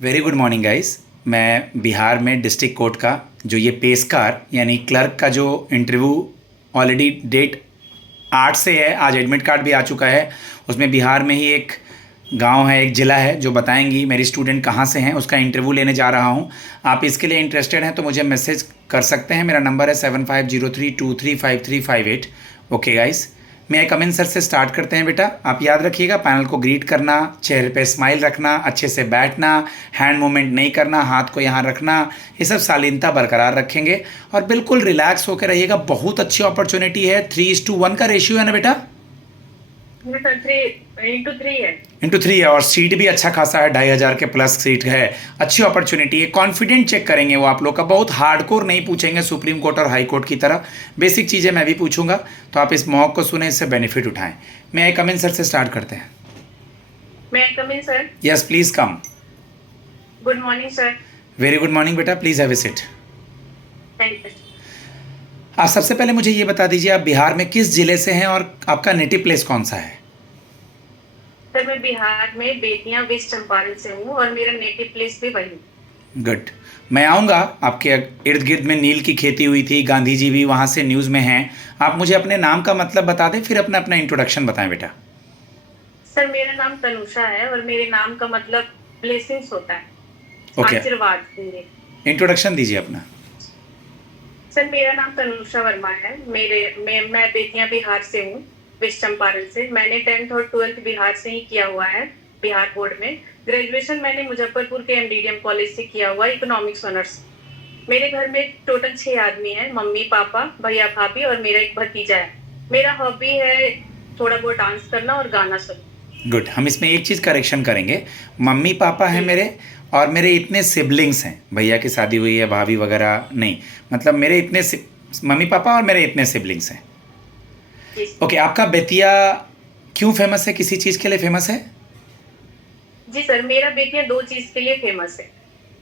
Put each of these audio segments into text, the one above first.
Very good morning guys. मैं बिहार में district court का जो ये पेशकार यानी क्लर्क का जो इंटरव्यू ऑलरेडी डेट 8 से है, आज एडमिट कार्ड भी आ चुका है। उसमें बिहार में ही एक गांव है, एक ज़िला है जो बताएंगी मेरी स्टूडेंट कहाँ से हैं, उसका इंटरव्यू लेने जा रहा हूँ। आप इसके लिए इंटरेस्टेड हैं तो मुझे मैसेज कर सकते हैं। मेरा नंबर है 7503235358। ओके गाइस, मैं कम इन सर से स्टार्ट करते हैं। बेटा आप याद रखिएगा, पैनल को ग्रीट करना, चेहरे पे स्माइल रखना, अच्छे से बैठना, हैंड मूवमेंट नहीं करना, हाथ को यहाँ रखना, ये सब शालीनता बरकरार रखेंगे और बिल्कुल रिलैक्स होकर रहिएगा। बहुत अच्छी अपॉर्चुनिटी है। 3:1 का रेशियो है ना बेटा? 3:3 है। इंटू 3 है और सीट भी अच्छा खासा है, 2,500 के प्लस सीट है। अच्छी अपॉर्चुनिटी है। कॉन्फिडेंट चेक करेंगे वो आप लोग का, बहुत हार्डकोर नहीं पूछेंगे सुप्रीम कोर्ट और हाई कोर्ट की तरह। बेसिक चीज़ें मैं भी पूछूंगा, तो आप इस मॉक को सुने, इससे बेनिफिट उठाएं। मैं आई कम इन सर से स्टार्ट करते हैं। मैं come in sir. Yes please come. Good morning sir. Very good morning बेटा, please have a seat. Thank you. आप सबसे पहले मुझे ये बता दीजिए, आप बिहार में किस ज़िले से हैं और आपका नेटिव प्लेस कौन सा है? सर मैं बिहार में बेतिया वेस्ट चंपारण से हूँ और मेरा नेटिव प्लेस भी वही। गुड। मैं आऊँगा। आपके इर्द गिर्द में नील की खेती हुई थी, गांधी जी भी वहाँ से न्यूज़ में हैं। आप मुझे अपने नाम का मतलब बता दें, फिर अपना अपना इंट्रोडक्शन बताएं बेटा। सर मेरा नाम तनुषा है और मेरे नाम का मतलब ब्लेसिंग्स होता है। ओके, आशीर्वाद हिंदी। इंट्रोडक्शन दीजिए अपना। सर मेरा नाम तनुषा वर्मा है। मैं बेतिया बिहार से हूँ, वेस्ट चंपारण से। मैंने 10th और 12th बिहार से ही किया हुआ है, बिहार बोर्ड में। ग्रेजुएशन मैंने मुजफ्फरपुर के एमडीडीएम कॉलेज से किया हुआ, इकोनॉमिक्स ऑनर्स। मेरे घर में टोटल 6 आदमी हैं, मम्मी पापा भैया भाभी और मेरा एक भतीजा है। मेरा हॉबी है थोड़ा बहुत डांस करना और गाना सुनना। गुड। हम इसमें एक चीज़ करेक्शन करेंगे। मम्मी पापा हैं मेरे, और मेरे इतने सिबलिंग्स हैं, भैया की शादी हुई है, भाभी वगैरह नहीं, मतलब मेरे इतने मम्मी पापा और मेरे इतने सिबलिंग्स हैं। जी ओके, आपका बेतिया क्यों फेमस है, किसी चीज़ के लिए फेमस है? जी सर, मेरा बेतिया 2 चीज के लिए फेमस है।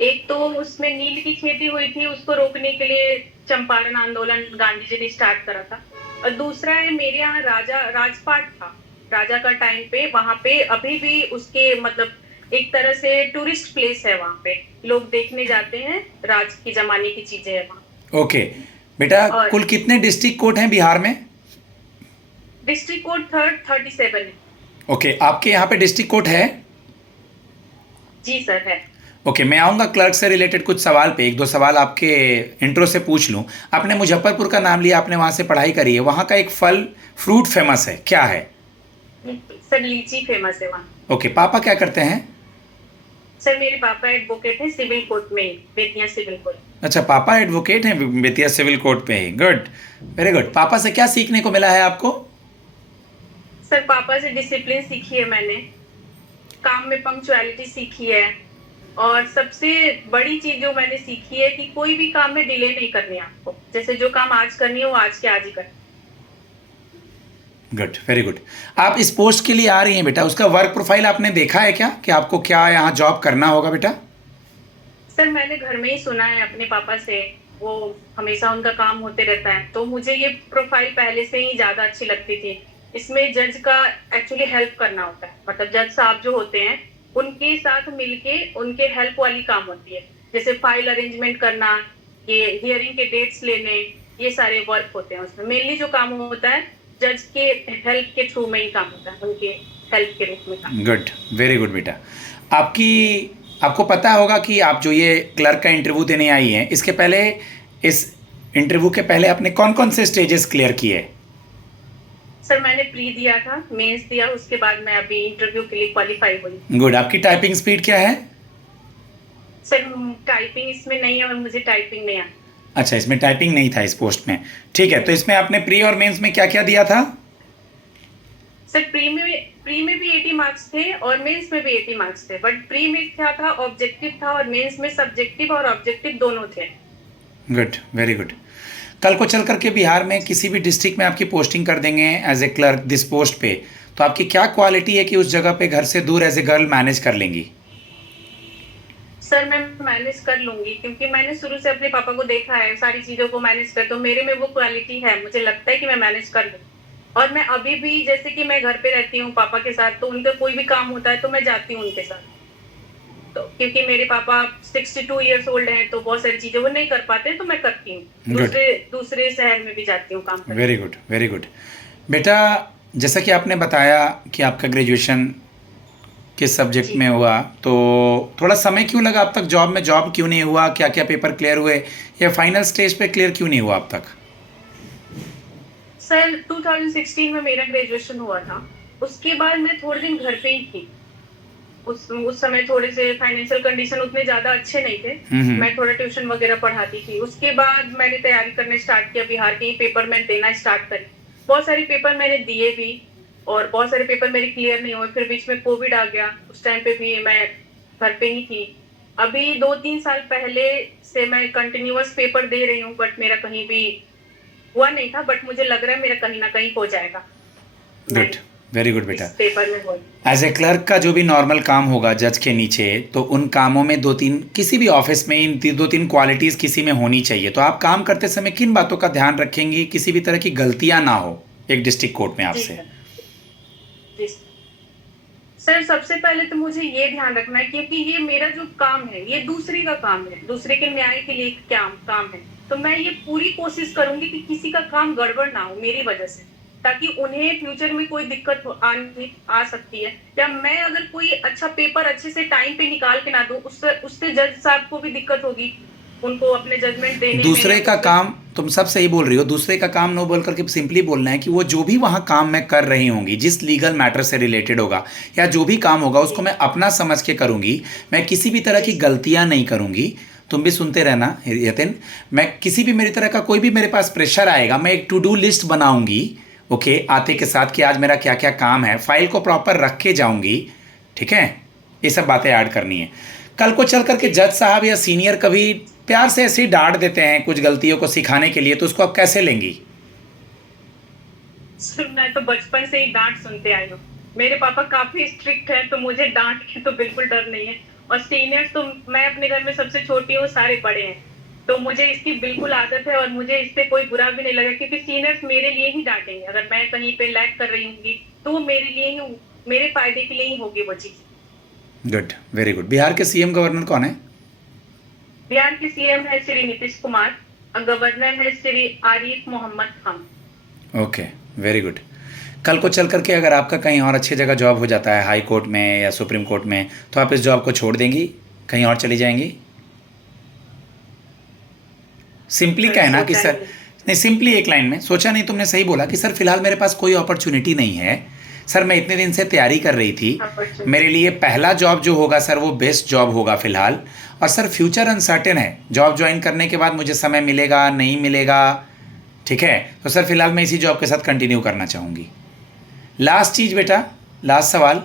एक तो उसमें नील की खेती हुई थी, उसको रोकने के लिए चंपारण आंदोलन गांधी जी ने स्टार्ट करा था। और दूसरा है मेरे यहाँ राजा राजपाट था, राजा का टाइम पे। वहां पे अभी भी उसके मतलब एक तरह से टूरिस्ट प्लेस है, वहां पे लोग देखने जाते हैं, राज की जमाने की चीजें है वहाँ। ओके बेटा, और कुल कितने डिस्ट्रिक्ट कोर्ट हैं बिहार में? डिस्ट्रिक्ट कोड 37 है। ओके, आपके यहाँ पे डिस्ट्रिक्ट कोर्ट है? जी सर है। ओके, मैं आऊँगा क्लर्क से रिलेटेड कुछ सवाल पे, एक दो सवाल आपके इंट्रो से पूछ लूँ। आपने मुजफ्फरपुर का नाम लिया, आपने वहाँ से पढ़ाई करी है, वहाँ का एक फल फ्रूट फेमस है, क्या है? सर लीची फेमस है वहाँ। ओके, पापा क्या करते हैं? सर मेरे पापा एडवोकेट है सिविल कोर्ट में, बेतिया सिविल कोर्ट। अच्छा, पापा एडवोकेट हैं बेतिया सिविल कोर्ट पे ही। Good, very good. पापा से क्या सीखने को मिला है आपको? सर पापा से डिसिप्लिन सीखी है मैंने, काम में पंक्चुअलिटी सीखी है, और सबसे बड़ी चीज जो मैंने सीखी है कि कोई भी काम में डिले नहीं करनी है आपको। जैसे जो काम आज करनी है वो आज के आज ही करनी। Good, very good. आप इस पोस्ट के लिए आ रही हैं बेटा, उसका वर्क प्रोफाइल आपने देखा है क्या, कि आपको क्या यहाँ जॉब करना होगा बेटा? सर मैंने घर में ही सुना है अपने पापा से, वो हमेशा उनका काम होते रहता है, तो मुझे ये प्रोफाइल पहले से ही ज्यादा अच्छी लगती थी। इसमें जज का एक्चुअली हेल्प करना होता है, मतलब जज साहब जो होते हैं उनके साथ मिलके उनके हेल्प वाली काम होती है। जैसे फाइल अरेंजमेंट करना, ये हियरिंग के डेट्स लेने, ये सारे वर्क होते हैं। उसमें मेनली जो काम होता है जज के हेल्प के थ्रू में ही काम होता है, उनके हेल्प के रूप में काम। गुड, वेरी गुड बेटा। आपकी आपको पता होगा कि आप जो ये क्लर्क का इंटरव्यू देने आई हैं, इसके पहले, इस इंटरव्यू के पहले आपने कौन कौन से स्टेजेस क्लियर किए? सर मैंने प्री दिया था, मेंस दिया, उसके बाद मैं अभी इंटरव्यू के लिए क्वालिफाई हुई। गुड। आपकी टाइपिंग स्पीड क्या है? सर टाइपिंग इसमें नहीं है और मुझे टाइपिंग नहीं आता। अच्छा, इसमें टाइपिंग नहीं था इस पोस्ट में। ठीक है, तो इसमें आपने प्री और मेंस में क्या क्या दिया था? सर प्री में भी 80 मार्क्स थे और मेंस में भी 80 मार्क्स थे, बट प्री में क्या था, ऑब्जेक्टिव था, और मेंस में सब्जेक्टिव और ऑब्जेक्टिव दोनों थे। Good, very good. कल को चल करके बिहार में किसी भी डिस्ट्रिक्ट में आपकी पोस्टिंग कर देंगे as a clerk this post पे, तो आपकी क्या क्वालिटी है कि उस जगह पे घर से दूर एज ए गर्ल मैनेज कर लेंगी? सर मैं मैनेज कर लूंगी, क्योंकि मैंने शुरू से अपने पापा को देखा है सारी चीजों को मैनेज कर, तो मेरे में वो क्वालिटी है, मुझे लगता है कि मैं मैनेज कर लूँ। और मैं अभी भी, जैसे कि मैं घर पे रहती हूँ पापा के साथ, तो उनका कोई भी काम होता है तो मैं जाती हूँ उनके साथ। तो क्योंकि मेरे पापा 62 ईयर्स ओल्ड हैं, तो बहुत सारी चीजें वो नहीं कर पाते, तो मैं करती हूँ। गुड, दूसरे दूसरे शहर में भी जाती हूँ काम करने। Very good, very good. बेटा, जैसा कि आपने बताया कि आपका ग्रेजुएशन किस सब्जेक्ट जी में हुआ, तो थोड़ा समय क्यों लगा अब तक जॉब में? जॉब क्यों नहीं हुआ? क्या क्या पेपर क्लियर हुए, या फाइनल स्टेज पे क्लियर क्यों नहीं हुआ अब तक? सर, 2016 में मेरा ग्रेजुएशन हुआ था। उसके बाद मैं थोड़े दिन घर पे ही थी। उस समय थोड़े से फाइनेंशियल कंडीशन उतने ज्यादा अच्छे नहीं थे। हम्म। मैं थोड़ा ट्यूशन वगैरह पढ़ाती थी। उसके बाद मैंने तैयारी करने स्टार्ट किया, बिहार के ही पेपर मैं देना स्टार्ट करी। बहुत सारे पेपर मैंने दिए भी, और बहुत सारे पेपर मेरे क्लियर नहीं हुए। फिर बीच में कोविड आ गया, उस टाइम पे भी मैं घर पे ही थी। अभी 2-3 साल पहले से मैं कंटिन्यूअस पेपर दे रही हूँ, बट मेरा कहीं भी हुआ नहीं था। बट मुझे लग रहा है मेरा कहीं ना कहीं हो जाएगा। मैं गुड, वेरी गुड इस बेटा। पेपर में हो। एज ए क्लर्क का जो भी नॉर्मल काम होगा जज के नीचे, तो उन कामों में दो तीन, किसी भी ऑफिस में इन दो तीन क्वालिटीज़ किसी में होनी चाहिए। तो आप काम करते समय किन बातों का ध्यान रखेंगी, किसी भी तरह की गलतियां ना हो एक डिस्ट्रिक्ट कोर्ट में जी आपसे? सर। जी सर, सबसे पहले तो मुझे ये ध्यान रखना है, क्योंकि ये मेरा जो काम है ये दूसरे का काम है, दूसरे के न्याय के लिए क्या काम है। तो मैं ये पूरी कोशिश करूंगी कि किसी का काम गड़बड़ ना हो मेरी वजह से, ताकि उन्हें फ्यूचर में कोई दिक्कत आ सकती है। या मैं अगर कोई अच्छा पेपर अच्छे से टाइम पे निकाल के ना दूं, उससे उससे जज साहब को भी दिक्कत होगी, उनको अपने जजमेंट देने में या दूसरे का उसमें। काम, तुम सब सही बोल रही हो, दूसरे का काम नो बोल करके सिंपली बोलना है कि वो जो भी वहाँ काम मैं कर रही होंगी, जिस लीगल मैटर से रिलेटेड होगा या जो भी काम होगा, उसको जी मैं अपना समझ के करूँगी। मैं किसी भी तरह जी की गलतियाँ नहीं करूँगी। तुम भी सुनते रहना यतिन, मैं किसी भी मेरी तरह का कोई भी मेरे पास प्रेशर आएगा, मैं एक टू डू लिस्ट बनाऊंगी। ओके, आते के साथ कि आज मेरा क्या क्या काम है, फाइल को प्रॉपर रख के जाऊंगी। ठीक है, ये सब बातें ऐड करनी है। कल को चल करके जी जज साहब या सीनियर कभी प्यार से ऐसे ही डांट देते हैं कुछ गलतियों को सिखाने के लिए, तो उसको आप कैसे लेंगी? सर, मैं तो बचपन से ही डांट सुनते आई हूँ। मेरे पापा काफी स्ट्रिक्ट हैं, तो मुझे डांट के तो बिल्कुल डर नहीं है। और सीनियर्स तो, मैं अपने घर में सबसे छोटी हूँ, सारे बड़े हैं, तो मुझे इसकी बिल्कुल आदत है। और मुझे इससे कोई बुरा भी नहीं लगा, क्योंकि सीनियर्स मेरे लिए ही डांटेंगे। अगर मैं कहीं पे लैग कर रही होंगी, तो वो मेरे लिए ही, मेरे फायदे के लिए ही होगी वो चीज। Good, very good. बिहार के सीएम गवर्नर कौन है? बिहार के सीएम है श्री नीतीश कुमार, और गवर्नर है Shri Arif Mohammad Khan. Okay, very good. कल को चल करके अगर आपका कहीं और अच्छी जगह जॉब हो जाता है, हाई कोर्ट में या सुप्रीम कोर्ट में, तो आप इस जॉब को छोड़ देंगी, कहीं और चली जाएंगी? सिंपली सर, कहना कि सोचा सर, नहीं। नहीं, सिंपली एक लाइन में सोचा नहीं, तुमने सही बोला कि सर फिलहाल मेरे पास कोई अपॉर्चुनिटी नहीं है। सर मैं इतने दिन से तैयारी कर रही थी, मेरे लिए पहला जॉब जो होगा सर वो बेस्ट जॉब होगा फिलहाल। और सर फ्यूचर अनसर्टेन है, जॉब ज्वाइन करने के बाद मुझे समय मिलेगा नहीं मिलेगा। ठीक है, तो सर फिलहाल मैं इसी जॉब के साथ कंटिन्यू करना चाहूँगी। लास्ट चीज़ बेटा, लास्ट सवाल,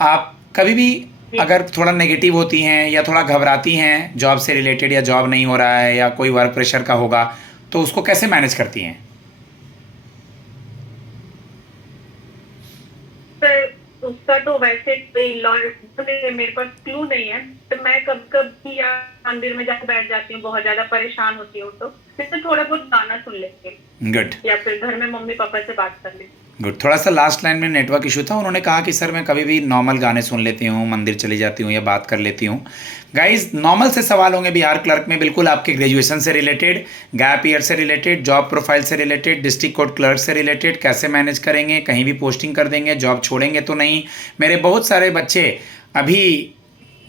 आप कभी भी अगर थोड़ा नेगेटिव होती हैं या थोड़ा घबराती हैं जॉब से रिलेटेड, या जॉब नहीं हो रहा है या कोई वर्क प्रेशर का होगा, तो उसको कैसे मैनेज करती हैं? सर, उसका तो वैसे मेरे पास क्लू नहीं है। तो मैं कब कभी या मंदिर में जाकर बैठ जाती हूँ, बहुत ज्यादा परेशान होती हूँ, तो फिर थोड़ा बहुत गाना सुन लेती हूँ, गुड, या फिर घर में मम्मी पापा से बात कर लेती हूँ। गुड। थोड़ा सा लास्ट लाइन में नेटवर्क इशू था, उन्होंने कहा कि सर मैं कभी भी नॉर्मल गाने सुन लेती हूँ, मंदिर चली जाती हूँ या बात कर लेती हूँ। गाइज, नॉर्मल से सवाल होंगे बिहार क्लर्क में, बिल्कुल आपके ग्रेजुएशन से रिलेटेड, गैप ईयर से रिलेटेड, जॉब प्रोफाइल से रिलेटेड, डिस्ट्रिक्ट कोर्ट क्लर्क से रिलेटेड, कैसे मैनेज करेंगे, कहीं भी पोस्टिंग कर देंगे, जॉब छोड़ेंगे तो नहीं। मेरे बहुत सारे बच्चे अभी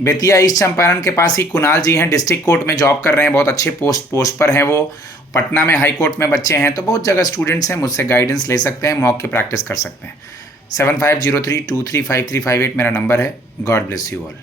बेतिया ईस्ट चंपारण के पास ही कुणाल जी हैं, डिस्ट्रिक्ट कोर्ट में जॉब कर रहे हैं, बहुत अच्छे पोस्ट पर हैं वो। पटना में हाई कोर्ट में बच्चे हैं, तो बहुत जगह स्टूडेंट्स हैं, मुझसे गाइडेंस ले सकते हैं, मॉक की प्रैक्टिस कर सकते हैं। 7503235358 मेरा नंबर है। God bless you all.